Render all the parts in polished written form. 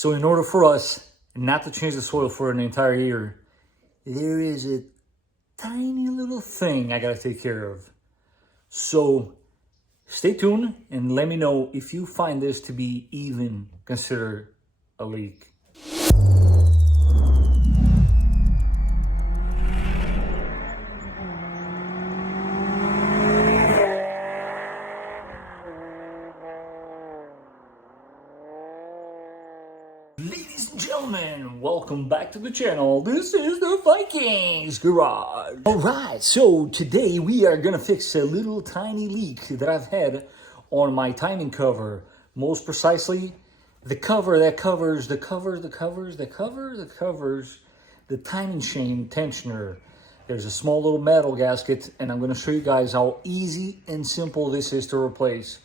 So in order for us not to change the soil for an entire year, there is a tiny little thing I gotta take care of. So stay tuned and let me know if you find this to be even considered a leak. Ladies and gentlemen, welcome back to the channel. This is the Vikings Garage. Alright, so today we are gonna fix a little tiny leak that I've had on my timing cover. Most precisely, the cover that covers the timing chain tensioner. There's a small little metal gasket, and I'm gonna show you guys how easy and simple this is to replace.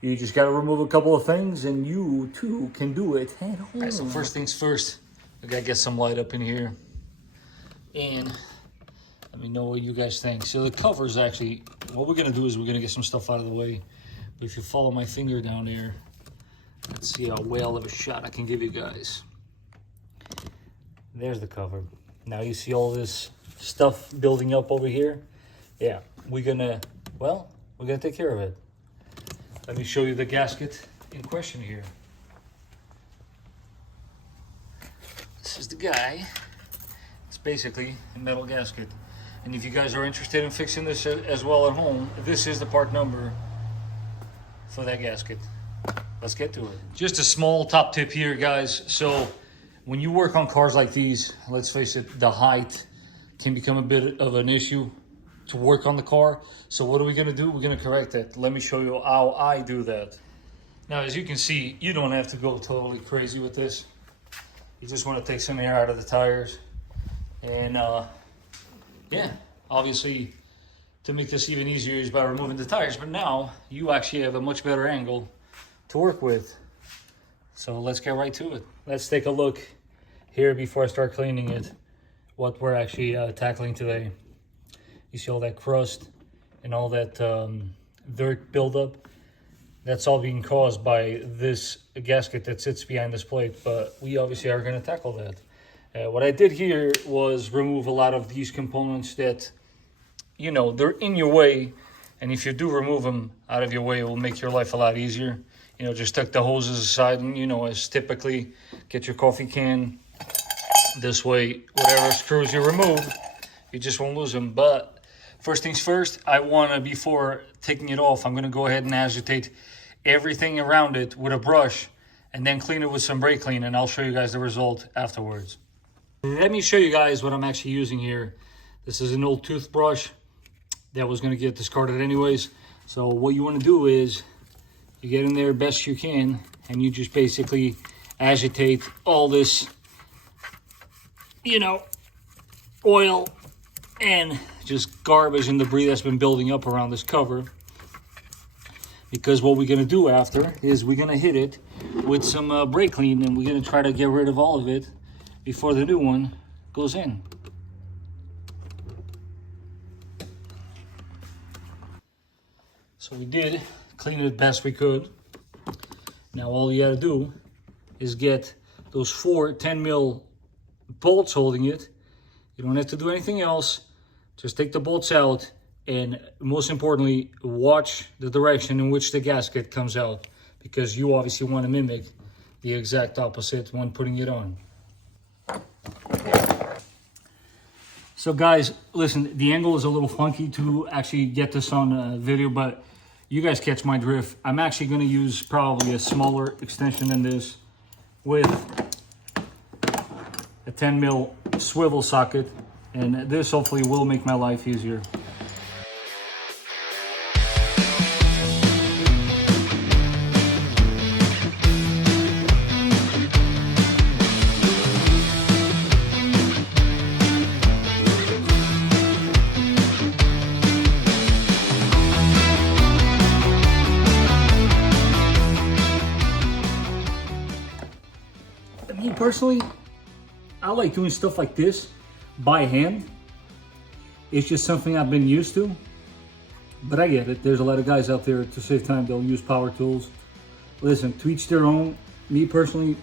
You just got to remove a couple of things and you too can do it at home. All right, so first things first, I got to get some light up in here. And let me know what you guys think. So the cover is actually, what we're going to do is we're going to get some stuff out of the way. But if you follow my finger down there, let's see how well of a shot I can give you guys. There's the cover. Now you see all this stuff building up over here? Yeah, we're going to take care of it. Let me show you the gasket in question here. This is the guy. It's basically a metal gasket. And if you guys are interested in fixing this as well at home, this is the part number for that gasket. Let's get to it. Just a small top tip here, guys. So when you work on cars like these, let's face it, the height can become a bit of an issue to work on the car. So what are we gonna do? We're gonna correct that. Let me show you how I do that. Now, as you can see, you don't have to go totally crazy with this. You just wanna take some air out of the tires. And yeah, obviously, to make this even easier is by removing the tires, but now you actually have a much better angle to work with. So let's get right to it. Let's take a look here before I start cleaning it, what we're actually tackling today. You see all that crust and all that dirt buildup. That's all being caused by this gasket that sits behind this plate, but we obviously are going to tackle that. What I did here was remove a lot of these components that, you know, they're in your way, and if you do remove them out of your way, it will make your life a lot easier. You know, just tuck the hoses aside and, you know, as typically, get your coffee can. This way, whatever screws you remove, you just won't lose them. But first things first, I want to, before taking it off, I'm going to go ahead and agitate everything around it with a brush and then clean it with some brake clean, and I'll show you guys the result afterwards. Let me show you guys what I'm actually using here. This is an old toothbrush that was going to get discarded anyways. So what you want to do is you get in there best you can and you just basically agitate all this, you know, oil and just garbage and debris that's been building up around this cover. Because what we're going to do after is we're going to hit it with some brake clean, and we're going to try to get rid of all of it before the new one goes in. So we did clean it best we could. Now all you got to do is get those 4 10mm bolts holding it. You don't have to do anything else. Just take the bolts out, and most importantly, watch the direction in which the gasket comes out, because you obviously want to mimic the exact opposite when putting it on. So guys, listen, the angle is a little funky to actually get this on video, but you guys catch my drift. I'm actually going to use probably a smaller extension than this with a 10mm swivel socket. And this hopefully will make my life easier. Me personally, I like doing stuff like this by hand. It's just something I've been used to, but I get it. There's a lot of guys out there, to save time, they'll use power tools. Listen, to each their own. Me personally,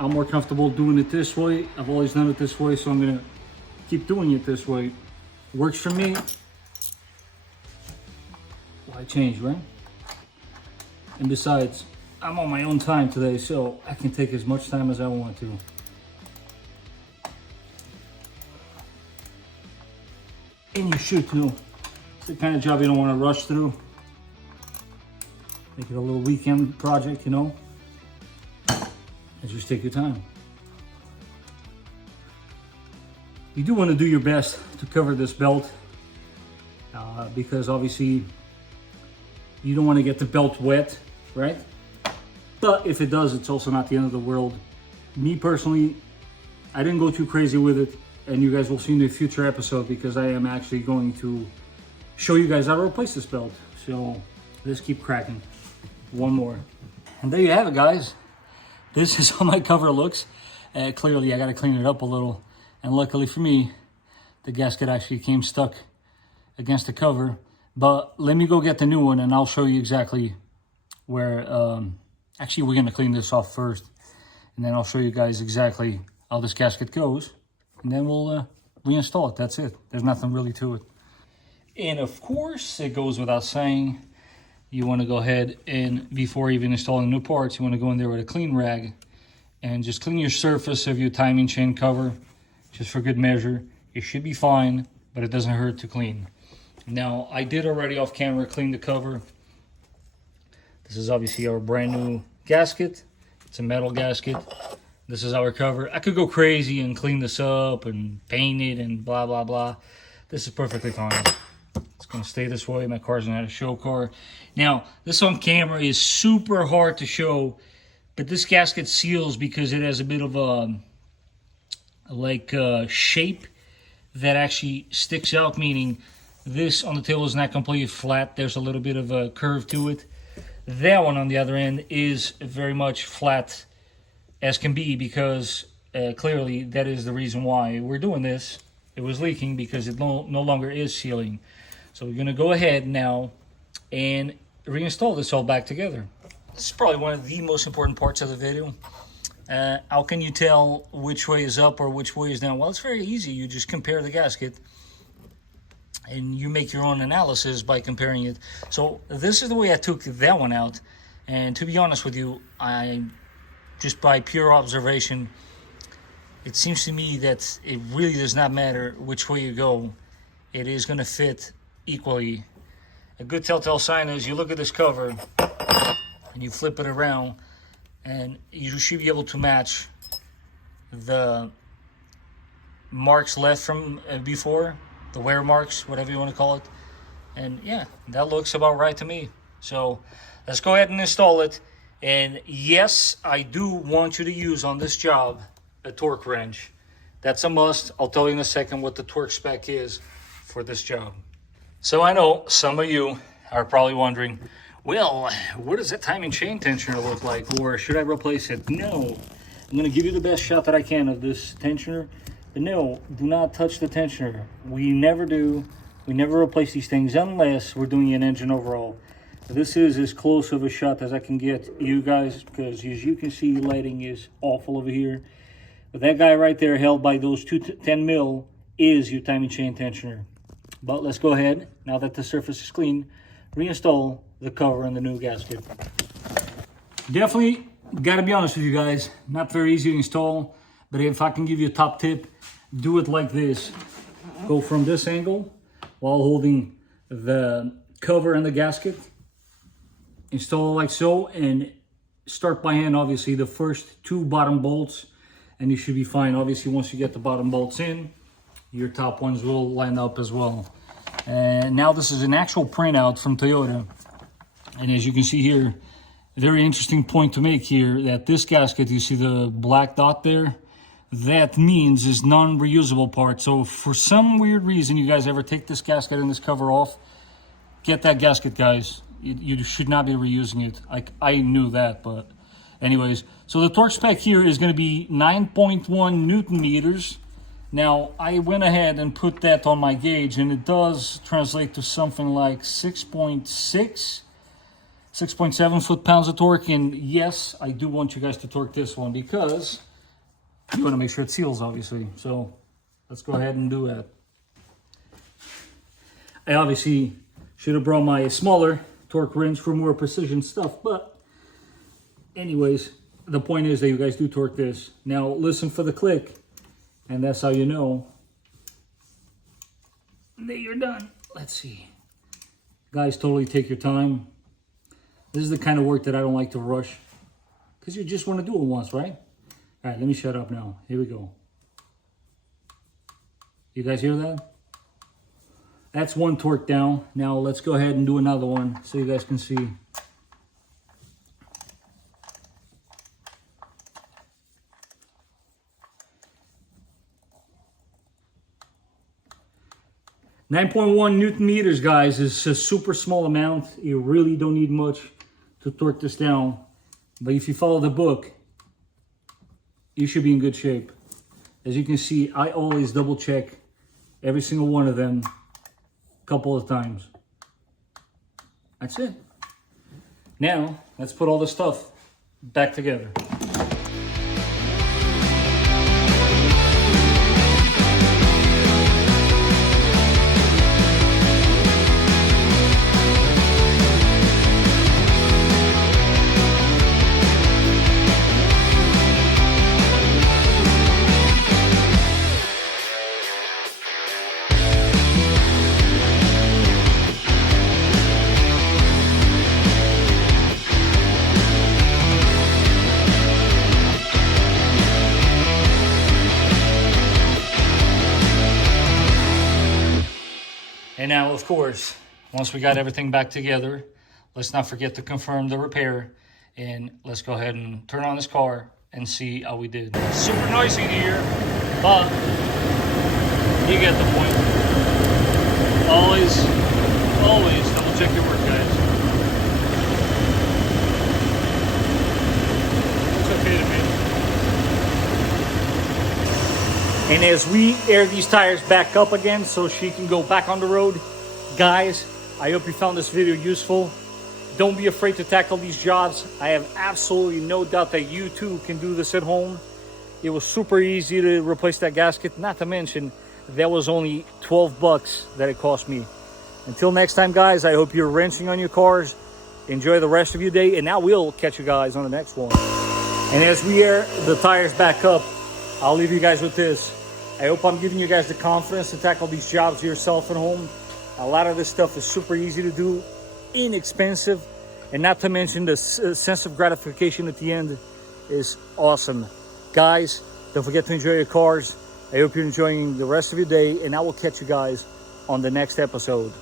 I'm more comfortable doing it this way. I've always done it this way, so I'm gonna keep doing it this way. Works for me. Why change, right? And besides, I'm on my own time today, so I can take as much time as I want to. And you should too. It's the kind of job you don't want to rush through. Make it a little weekend project, you know. And just take your time. You do want to do your best to cover this belt because obviously you don't want to get the belt wet, right? But if it does, it's also not the end of the world. Me personally, I didn't go too crazy with it, and you guys will see in the future episode because I am actually going to show you guys how to replace this belt. So let's keep cracking. One more. And there you have it, guys. This is how my cover looks. Clearly, I got to clean it up a little. And luckily for me, the gasket actually came stuck against the cover. But let me go get the new one and I'll show you exactly where... actually, we're going to clean this off first. And then I'll show you guys exactly how this gasket goes. And then we'll reinstall it. That's it. There's nothing really to it. And of course, it goes without saying, you want to go ahead and before even installing new parts, you want to go in there with a clean rag and just clean your surface of your timing chain cover. Just for good measure. It should be fine, but it doesn't hurt to clean. Now, I did already off camera clean the cover. This is obviously our brand new gasket. It's a metal gasket. This is our cover. I could go crazy and clean this up and paint it and blah, blah, blah. This is perfectly fine. It's going to stay this way. My car's not a show car. Now, this on camera is super hard to show, but this gasket seals because it has a bit of a shape that actually sticks out, meaning this on the tail is not completely flat. There's a little bit of a curve to it. That one on the other end is very much flat as can be because clearly that is the reason why we're doing this. It was leaking because it no longer is sealing. So we're going to go ahead now and reinstall this all back together. This is probably one of the most important parts of the video. How can you tell which way is up or which way is down? Well, it's very easy. You just compare the gasket and you make your own analysis by comparing it. So this is the way I took that one out. And to be honest with you, I just by pure observation, it seems to me that it really does not matter which way you go. It is going to fit equally. A good telltale sign is you look at this cover and you flip it around and you should be able to match the marks left from before, the wear marks, whatever you want to call it. And yeah, that looks about right to me. So let's go ahead and install it. And yes, I do want you to use on this job a torque wrench. That's a must. I'll tell you in a second what the torque spec is for this job. So I know some of you are probably wondering, well, what does that timing chain tensioner look like? Or should I replace it? No. I'm going to give you the best shot that I can of this tensioner. But no, do not touch the tensioner. We never do. We never replace these things unless we're doing an engine overhaul. This is as close of a shot as I can get you guys because as you can see, lighting is awful over here. But that guy right there held by those 210 mil is your timing chain tensioner. But let's go ahead, now that the surface is clean, reinstall the cover and the new gasket. Definitely, gotta be honest with you guys, not very easy to install, but if I can give you a top tip, do it like this. Go from this angle while holding the cover and the gasket. Install it like so and start by hand, obviously, the first two bottom bolts and you should be fine. Obviously, once you get the bottom bolts in, your top ones will line up as well. And now this is an actual printout from Toyota. And as you can see here, a very interesting point to make here, that this gasket, you see the black dot there? That means is non-reusable part. So for some weird reason, you guys ever take this gasket and this cover off, get that gasket, guys. You should not be reusing it. I knew that, but anyways. So the torque spec here is going to be 9.1 Newton meters. Now, I went ahead and put that on my gauge, and it does translate to something like 6.7 foot-pounds of torque. And yes, I do want you guys to torque this one because You want to make sure it seals, obviously. So let's go ahead and do that. I obviously should have brought my smaller torque wrench for more precision stuff, but anyways, the point is that you guys do torque this. Now listen for the click, and that's how you know that you're done. Let's see. Guys, totally take your time. This is the kind of work that I don't like to rush, because you just want to do it once, right? All right, let me shut up now. Here we go. You guys hear that? That's one torque down. Now let's go ahead and do another one so you guys can see. .1 Newton meters, guys, is a super small amount. You really don't need much to torque this down. But if you follow the book, you should be in good shape. As you can see, I always double check every single one of them a couple of times. That's it. Now, let's put all this stuff back together. And now, of course, once we got everything back together, let's not forget to confirm the repair. And let's go ahead and turn on this car and see how we did. Super noisy in here, but you get the point. Always double check your work, guys. It's okay to me. And as we air these tires back up again so she can go back on the road, guys, I hope you found this video useful. Don't be afraid to tackle these jobs. I have absolutely no doubt that you too can do this at home. It was super easy to replace that gasket, not to mention that was only 12 bucks that it cost me. Until next time, guys, I hope you're wrenching on your cars. Enjoy the rest of your day, and now we'll catch you guys on the next one. And as we air the tires back up, I'll leave you guys with this. I hope I'm giving you guys the confidence to tackle these jobs yourself at home. A lot of this stuff is super easy to do, inexpensive, and not to mention the sense of gratification at the end is awesome. Guys, don't forget to enjoy your cars. I hope you're enjoying the rest of your day, and I will catch you guys on the next episode.